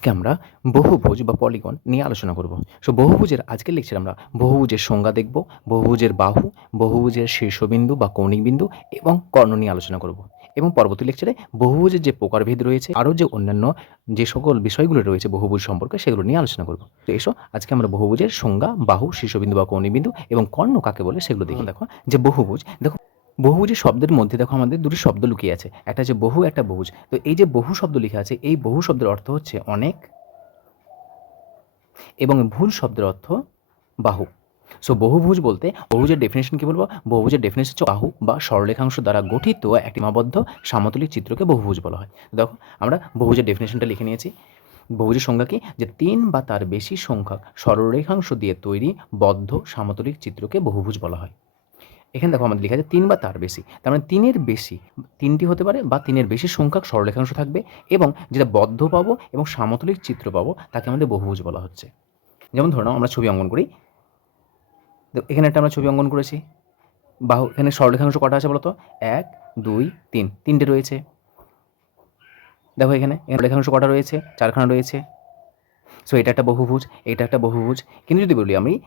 আজকে আমরা বহুভুজ বা পলিগন নিয়ে আলোচনা করব। সো বহুভুজের আজকের লেকচার আমরা বহুভুজের সংজ্ঞা দেখব, বহুভুজের বাহু, বহুভুজের শীর্ষবিন্দু বা কৌণিক বিন্দু এবং কর্ণ নিয়ে আলোচনা করব। এবং পরবর্তী লেকচারে বহুভুজের যে প্রকারভেদ রয়েছে, আরও যে অন্যান্য যে সকল বিষয়গুলো রয়েছে বহুভুজ সম্পর্কে সেগুলো নিয়ে আলোচনা করব। তো এসো, আজকে আমরা বহুভুজের সংজ্ঞা, বাহু, শীর্ষবিন্দু বা কৌণিক বিন্দু এবং কর্ণ কাকে বলে সেগুলো দেখুন দেখো, যে বহুভুজ, দেখো বহুভুজের শব্দের মধ্যে, দেখো আমাদের দুটি শব্দ লুকিয়ে আছে, একটা হচ্ছে বহু, একটা বহুজ। তো এই যে বহু শব্দ লেখা আছে, এই বহু শব্দের অর্থ হচ্ছে অনেক এবং ভুল শব্দের অর্থ বাহু। সো বহুভুজ বলতে বহুভুজের ডেফিনেশন কি বলব? বহুভুজের ডেফিনেশন হচ্ছে বাহু বা সরলেখাংশ দ্বারা গঠিত একটি সীমাবদ্ধ সামতলিক চিত্রকে বহুভুজ বলা হয়। দেখো, আমরা বহুভুজের ডেফিনেশনটা লিখে নিয়েছি। বহুভুজের সংজ্ঞা কি? যে তিন বা তার বেশি সংখ্যক সরলরেখাংশ দিয়ে তৈরি বদ্ধ সামতলিক চিত্রকে বহুভুজ বলা হয়। এখানে দেখো আমাদের লেখা আছে তিন বা তার বেশি। তার মানে তিনের বেশি, তিনটি হতে পারে বা তিনের বেশি সংখ্যক সরলরেখাংশ থাকবে এবং যেটা বদ্ধ পাবো এবং সামতলিক চিত্র পাবো, তাকে আমাদের বহুভুজ বলা হচ্ছে। যেমন ধরো আমরা ছবি অঙ্কন করি। এখানে একটা আমরা ছবি অঙ্কন করেছি। বাহু, এখানে সরলরেখাংশ কটা আছে বলতো? এক, দুই, তিন, তিনটে রয়েছে। দেখো এখানে এখানে কটা রয়েছে? চারখানা রয়েছে। সো এটা একটা বহুভুজ, এটা একটা বহুভুজ। কিন্তু যদি বলি আমি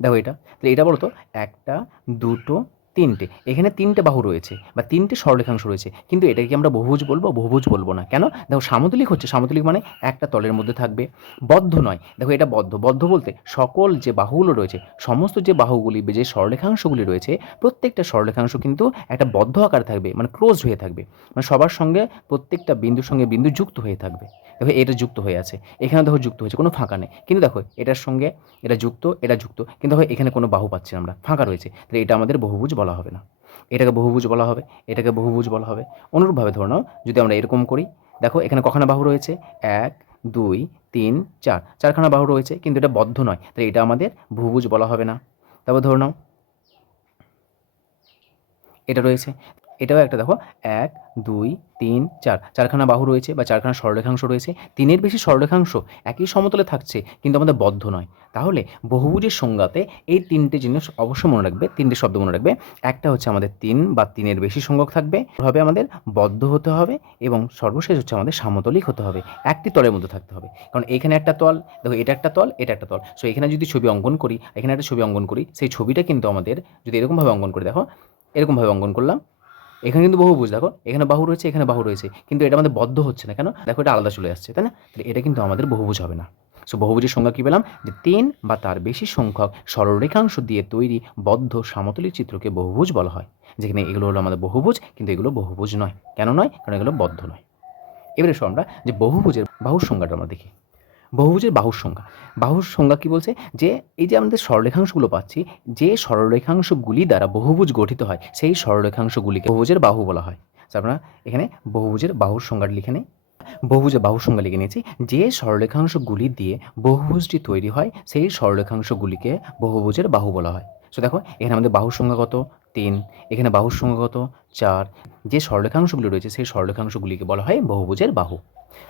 দেখো এটা তাহলে এটা বলতো একটা দুটো তিনটে। এখানে তিনটে বাহু রয়েছে বা তিনটে সরলেখাংশ রয়েছে। কিন্তু এটাকে আমরা বহুভুজ বলব? বহুভুজ বলব না। কেন? দেখো, সামতলিক হচ্ছে, সামতলিক মানে একটা তলের মধ্যে থাকবে। বদ্ধ নয়। দেখো, এটা বদ্ধ। বদ্ধ বলতে সকল যে বাহুগুলো রয়েছে, সমস্ত যে বাহুগুলি যে সরলেখাংশগুলি রয়েছে, প্রত্যেকটা সরলেখাংশ কিন্তু একটা বদ্ধ আকার থাকবে মানে ক্লোজ হয়ে থাকবে। মানে সবার সঙ্গে প্রত্যেকটা বিন্দুর সঙ্গে বিন্দু যুক্ত হয়ে থাকবে। দেখো, এটা যুক্ত হয়ে আছে। এখানে দেখো যুক্ত হয়েছে, কোনো ফাঁকা নেই। কিন্তু দেখো, এটার সঙ্গে এটা যুক্ত এটা যুক্ত। কিন্তু দেখো, এখানে কোনো বাহু পাচ্ছি আমরা। ফাঁকা রয়েছে। তাহলে এটা আমাদের বহুভুজ বলা হবে না। এটাকে বহুভুজ বলা হবে, এটাকে বহুভুজ বলা হবে। অনুরূপভাবে ধরে নাও, যদি আমরা এরকম করি, দেখো এখানে কখানা বাহু রয়েছে, এক, দুই, তিন, চার। চারখানা বাহু রয়েছে, কিন্তু এটা বদ্ধ নয় তাই এটা আমাদের বহুভুজ বলা হবে না। তারপর ধরে নাও, এটা রয়েছে এটাও একটা দেখো, এক, দুই, তিন, চার। চারখানা বাহু রয়েছে বা চারখানা সরলরেখাংশ রয়েছে। তিনের বেশি সরলরেখাংশ একই সমতলে থাকছে, কিন্তু আমাদের বদ্ধ নয়। তাহলে বহুভুজের সংজ্ঞাতে এই তিনটে জিনিস অবশ্যই মনে রাখবে, তিনটে শব্দ মনে রাখবে। একটা হচ্ছে আমাদের তিন বা তিনের বেশি সংখ্যক থাকবে। হবে আমাদের বদ্ধ হতে হবে এবং সর্বশেষ হচ্ছে আমাদের সামতলিক হতে হবে। একটি তলের মধ্যে থাকতে হবে। কারণ এখানে একটা তল, দেখো, এটা একটা তল, এটা একটা তল। সো এখানে যদি ছবি অঙ্কন করি, এখানে একটা ছবি অঙ্কন করি, সেই ছবিটা কিন্তু আমাদের যদি এরকমভাবে অঙ্কন করি, দেখো, এরকমভাবে অঙ্কন করলাম। এখানে কিন্তু বহুভুজ দেখো, এখানে বাহু রয়েছে, এখানে বাহু রয়েছে, কিন্তু এটা আমাদের বদ্ধ হচ্ছে না কেন? দেখো, এটা আলাদা চলে আসছে, তাই না? তাহলে এটা কিন্তু আমাদের বহুভুজ হবে না। সো বহুভুজের সংখ্যা কী পেলাম? যে তিন বা তার বেশি সংখ্যক সরলরেখাংশ দিয়ে তৈরি বদ্ধ সামতলিক চিত্রকে বহুভুজ বলা হয়। যেখানে এগুলো হলো আমাদের বহুভুজ কিন্তু এগুলো বহুভুজ নয়। কেন নয়? কারণ এগুলো বদ্ধ নয়। এবারে এসো আমরা যে বহুভুজের বাহুর সংজ্ঞাটা আমরা দেখি। বহুভুজের বাহুর সংখ্যা বাহুর সংজ্ঞা কি বলছে? যে এই যে আমাদের সরলরেখাংশগুলো পাচ্ছি, যে সরলরেখাংশগুলি দ্বারা বহুভুজ গঠিত হয়, সেই সরলরেখাংশগুলিকে বহুভুজের বাহু বলা হয়। আপনারা এখানে বহুভুজের বাহুর সংজ্ঞাটা লিখে নেই বহুভুজের বাহুর সংজ্ঞা লিখে নিয়েছি। যে সরলরেখাংশগুলি দিয়ে বহুভুজটি তৈরি হয়, সেই সরলরেখাংশগুলিকে বহুভুজের বাহু বলা হয়। সো দেখো, এখানে আমাদের বাহুর সংখ্যা কত? তিন। এখানে বাহুর সংখ্যা কত? চার। যে সরলরেখাংশগুলি রয়েছে, সেই সরলরেখাংশগুলিকে বলা হয় বহুভুজের বাহু।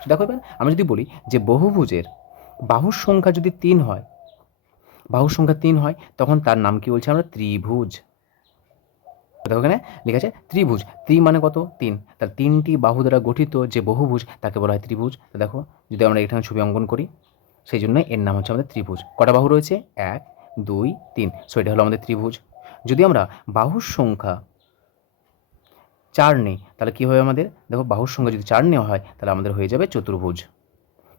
দেখো এবার আমরা যদি বলি যে বহুভুজের বাহুর সংখ্যা যদি তিন হয়, বাহুর সংখ্যা তিন হয়, তখন তার নাম কি বলছে আমরা? ত্রিভুজ। দেখো এখানে লেখা আছে ত্রিভুজ। ত্রি মানে কত? তিন। তার তিনটি বাহু দ্বারা গঠিত যে বহুভুজ, তাকে বলা হয় ত্রিভুজ। দেখো, যদি আমরা এখানে ছবি অঙ্কন করি, সেই জন্য এর নাম হচ্ছে আমাদের ত্রিভুজ। কটা বাহু রয়েছে? এক দুই, তিন। সো এটা হলো আমাদের ত্রিভুজ। যদি আমরা বাহুর সংখ্যা চার নেই, তাহলে কী হবে আমাদের? দেখো, বাহুর সংখ্যা যদি চার নেওয়া হয়, তাহলে আমাদের হয়ে যাবে চতুর্ভুজ।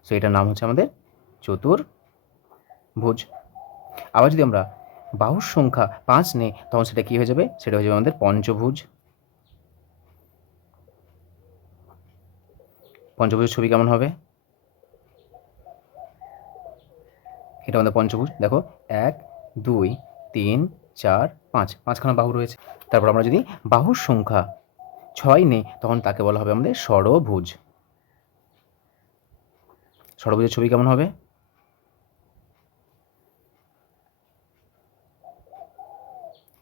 সো এটার নাম হচ্ছে আমাদের চতুর্ভুজ। আবার যদি আমরা বাহুর সংখ্যা পাঁচ নেই, তখন সেটা কী হয়ে যাবে? সেটা হয়ে যাবে আমাদের পঞ্চভুজ। পঞ্চভুজের ছবি কেমন হবে? এটা আমাদের পঞ্চভুজ। দেখো, এক, দুই, তিন, চার, পাঁচ। পাঁচখানা বাহু রয়েছে। তারপর আমরা যদি বাহুর সংখ্যা ছয় নেই, তখন তাকে বলা হবে আমাদের ষড়ভুজ। ষড়ভুজের ছবি কেমন হবে?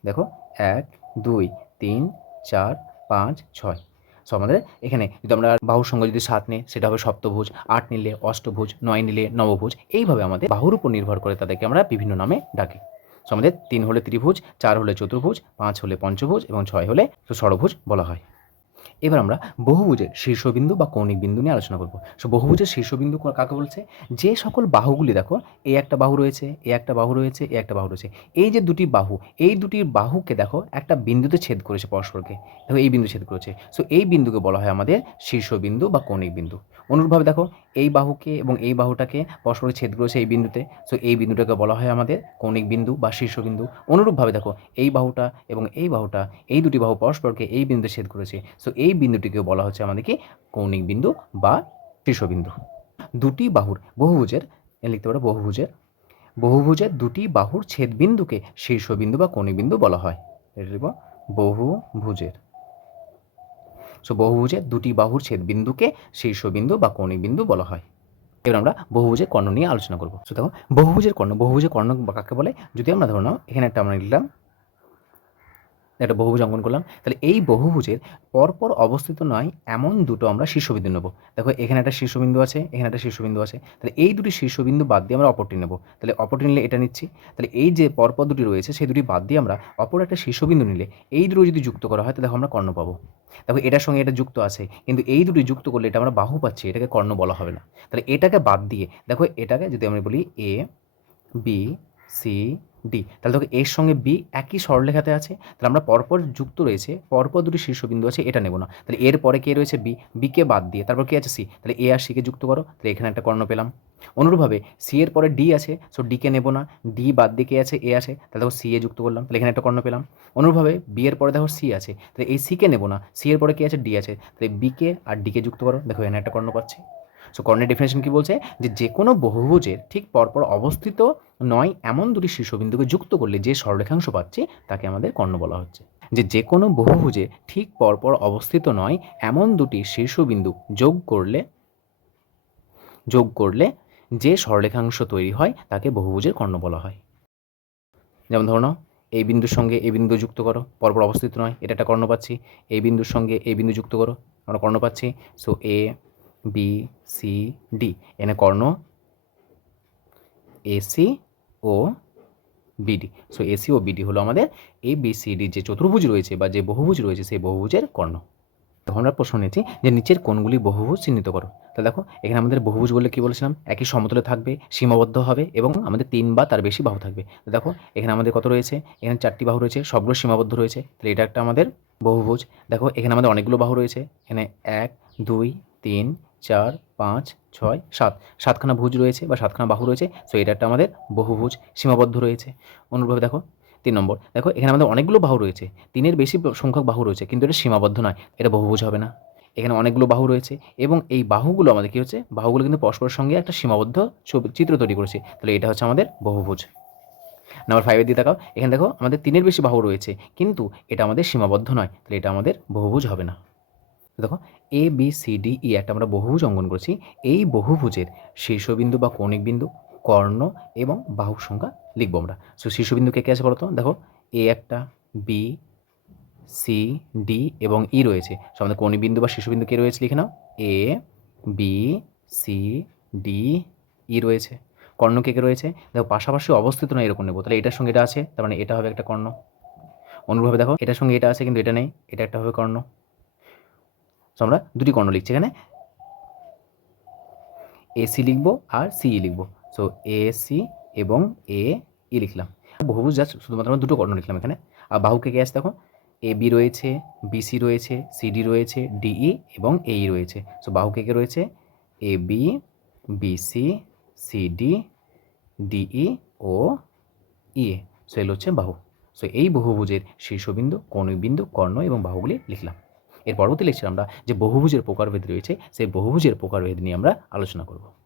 দেখো, এক, দুই, তিন, চার, পাঁচ, ছয়। সো আমাদের এখানে যদি আমরা বাহুর সঙ্গে যদি সাত নিই, সেটা হবে সপ্তভুজ, আট নিলে অষ্টভুজ, নয় নিলে নবভুজ। এইভাবে আমাদের বাহুর উপর নির্ভর করে তাদেরকে আমরা বিভিন্ন নামে ডাকি। সো আমাদের তিন হলে ত্রিভুজ, চার হলে চতুর্ভুজ, পাঁচ হলে পঞ্চভুজ এবং ছয় হলে তো ষড়ভুজ বলা হয়। এবার আমরা বহুভুজের শীর্ষবিন্দু বা কৌণিক বিন্দু নিয়ে আলোচনা করব। সো বহুভুজের শীর্ষবিন্দু কাকে বলছে? যে সকল বাহুগুলি দেখো, এ একটা বাহু রয়েছে, এ একটা বাহু রয়েছে, এ একটা বাহু রয়েছে। এই যে দুটি বাহু, এই দুটি বাহুকে দেখো একটা বিন্দুতে ছেদ করেছে পরস্পরকে। দেখো এই বিন্দু ছেদ করেছে। সো এই বিন্দুকে বলা হয় আমাদের শীর্ষবিন্দু বা কৌণিক বিন্দু। অনুরূপভাবে দেখো, এই বাহুকে এবং এই বাহুটাকে পরস্পরে ছেদ করেছে এই বিন্দুতে। সো এই বিন্দুটাকে বলা হয় আমাদের কৌণিক বিন্দু বা শীর্ষবিন্দু। অনুরূপভাবে দেখো, এই বাহুটা এবং এই বাহুটা, এই দুটি বাহু পরস্পরকে এই বিন্দুতে ছেদ করেছে। সো এই বিন্দুটিকে বলা হচ্ছে আমাদেরকে কৌণিক বিন্দু বা শীর্ষবিন্দু। দুটি বাহুর বহুভুজের লিখতে পারো, বহুভুজের বহুভুজের দুটি বাহুর ছেদবিন্দুকে শীর্ষবিন্দু বা কৌণিক বিন্দু বলা হয়। এটা লিখব বহুভুজের। সো বহুভুজে দুটি বাহুর ছেদবিন্দুকে শীর্ষবিন্দু বা কৌণিক বিন্দু বলা হয়। এবার আমরা বহুভুজের কর্ণ নিয়ে আলোচনা করব। সো দেখো, বহুভুজের কর্ণ বহুভুজের কর্ণ কাকে বলে? যদি আমরা ধরো এখানে একটা আমরা লিখলাম একটা বহুভুজ অঙ্কন করলাম। তাহলে এই বহুভুজের পরপর অবস্থিত নয়, এমন দুটো আমরা শীর্ষবিন্দু নেব। দেখো, এখানে একটা শীর্ষবিন্দু আছে, এখানে একটা শীর্ষবিন্দু আছে। তাহলে এই দুটি শীর্ষবিন্দু বাদ দিয়ে আমরা অপরটি নেব। তাহলে অপরটি নিলে এটা নিচ্ছি। তাহলে এই যে পরপর দুটি রয়েছে, সেই দুটি বাদ দিয়ে আমরা অপর একটা শীর্ষবিন্দু নিলে এই দুটো যদি যুক্ত করা হয়, তাহলে আমরা কর্ণ পাবো। দেখো, এটার সঙ্গে এটা যুক্ত আছে, কিন্তু এই দুটি যুক্ত করলে এটা আমরা বাহু পাচ্ছি, এটাকে কর্ণ বলা হবে না। তাহলে এটাকে বাদ দিয়ে, দেখো, এটাকে যদি আমরা বলি এ বি সি ডি তাহলে দেখো এর সঙ্গে বি একই সরলরেখাতে আছে। তাহলে আমরা পরপর যুক্ত রয়েছে, পরপর দুটি শীর্ষবিন্দু আছে, এটা নেব না। তাহলে এর পরে কে রয়েছে বি বিকে বাদ দিয়ে। তারপর কে আছে সি তাহলে এ আর সিকে যুক্ত করো। তাহলে এখানে একটা কর্ণ পেলাম। অনুরূপভাবে সি এর পরে ডি আছে সো ডিকে নেব না। ডি বাদ দিয়ে কে আছে? এ আছে। তাহলে দেখো সি এ যুক্ত করলাম। তাহলে এখানে একটা কর্ণ পেলাম। অনুরূপভাবে বি এর পরে দেখো সি আছে। তাহলে এই সিকে নেব না। সি এর পরে কে আছে? ডি আছে। তাহলে বিকে আর ডিকে যুক্ত করো। দেখো এখানে একটা কর্ণ পাচ্ছি। সো কর্ণের ডেফিনেশন কি বলছে? যে যে কোনো বহুভুজের ঠিক পরপর অবস্থিত নয় এমন দুটি শীর্ষবিন্দুকে যুক্ত করলে যে সরলরেখাংশ পাচ্ছি, তাকে আমাদের কর্ণ বলা হচ্ছে। যে যে কোনো বহুভুজে ঠিক পরপর অবস্থিত নয় এমন দুটি শীর্ষবিন্দু যোগ করলে যোগ করলে যে সরলরেখাংশ তৈরি হয়, তাকে বহুভুজের কর্ণ বলা হয়। যেমন ধরো এই বিন্দুর সঙ্গে এই বিন্দু যুক্ত করো, পরপর অবস্থিত নয়, এটা একটা কর্ণ পাচ্ছি। এই বিন্দুর সঙ্গে এই বিন্দু যুক্ত করো, আমরা কর্ণ পাচ্ছি। So A B C D এনে কর্ণ এসি ও বিডি সো এসি ও বিডি হলো আমাদের এ বি সি ডি যে চতুর্ভুজ রয়েছে বা যে বহুভুজ রয়েছে সেই বহুভুজের কর্ণ। তখন আমরা প্রশ্ন নিয়েছি যে নিচের কোণগুলি বহুভুজ চিহ্নিত করো। তো দেখো, এখানে আমাদের বহুভুজ বলে কি বলেছিলাম? একই সমতলে থাকবে, সীমাবদ্ধ হবে এবং আমাদের তিন বা তার বেশি বাহু থাকবে। তো দেখো, এখানে আমাদের কত রয়েছে? এখানে চারটি বাহু রয়েছে, সবগুলো সীমাবদ্ধ রয়েছে। তাহলে এটা একটা আমাদের বহুভুজ। দেখো, এখানে আমাদের অনেকগুলো বাহু রয়েছে। এখানে এক, দুই, তিন চার, পাঁচ, ছয়, সাত। সাতখানা ভুজ রয়েছে বা সাতখানা বাহু রয়েছে সো এটা একটা আমাদের বহুভুজ, সীমাবদ্ধ রয়েছে। অনুরূপভাবে দেখো, তিন নম্বর। দেখো, এখানে আমাদের অনেকগুলো বাহু রয়েছে। তিনের বেশি সংখ্যক বাহু রয়েছে, কিন্তু এটা সীমাবদ্ধ নয়, এটা বহুভুজ হবে না। এখানে অনেকগুলো বাহু রয়েছে, এবং এই বাহুগুলো আমাদের কী হচ্ছে, বাহুগুলো কিন্তু পরস্পরের সঙ্গে একটা সীমাবদ্ধ ছবি, চিত্র তৈরি করেছে। তাহলে এটা হচ্ছে আমাদের বহুভুজ। নাম্বার ফাইভের দিকে তাকাও, এখানে দেখো, আমাদের তিনের বেশি বাহু রয়েছে, কিন্তু এটা আমাদের সীমাবদ্ধ নয়, তাহলে এটা আমাদের বহুভুজ হবে না। দেখো A B C D E একটা আমরা বহুভুজ অঙ্কন করেছি। এই বহুভুজের শীর্ষবিন্দু বা কৌণিক বিন্দু, কর্ণ এবং বাহুর সংখ্যা লিখব আমরা। সো শীর্ষবিন্দু কে কে আছে বলতো? দেখো এ একটা বি সি ডি এবং ই রয়েছে। সো আমাদের কৌণিক বিন্দু বা শীর্ষবিন্দু কে রয়েছে লিখে নাও? A B C D E রয়েছে। কর্ণ কে কে রয়েছে? দেখো, পাশাপাশি অবস্থিত নয় এরকম নেব। তাহলে এটার সঙ্গে এটা আছে, তার মানে এটা হবে একটা কর্ণ। অনুরূপভাবে দেখো, এটার সঙ্গে এটা আছে কিন্তু এটা নেই, এটা একটা হবে কর্ণ। সো আমরা দুটি কর্ণ লিখছি এখানে। এসি লিখব আর সিই লিখব। সো এ সি এবং এ ই লিখলাম। বহুভুজ জাস্ট শুধুমাত্র আমরা দুটো কর্ণ লিখলাম এখানে। আর বাহুকে কে আছে দেখো? এ বি রয়েছে বিসি রয়েছে সিডি রয়েছে ডিই এবং এই রয়েছে। সো বাহুকে কে রয়েছে? A B BC CD DE O EA so এগুলো হচ্ছে বাহু। সো এই বহুভুজের শীর্ষবিন্দু কৌণিক বিন্দু কর্ণ এবং বাহুগুলি লিখলাম। এর পরবর্তী লেকচার আমরা যে বহুভুজের প্রকারভেদ রয়েছে, সেই বহুভুজের প্রকারভেদ নিয়ে আমরা আলোচনা করব।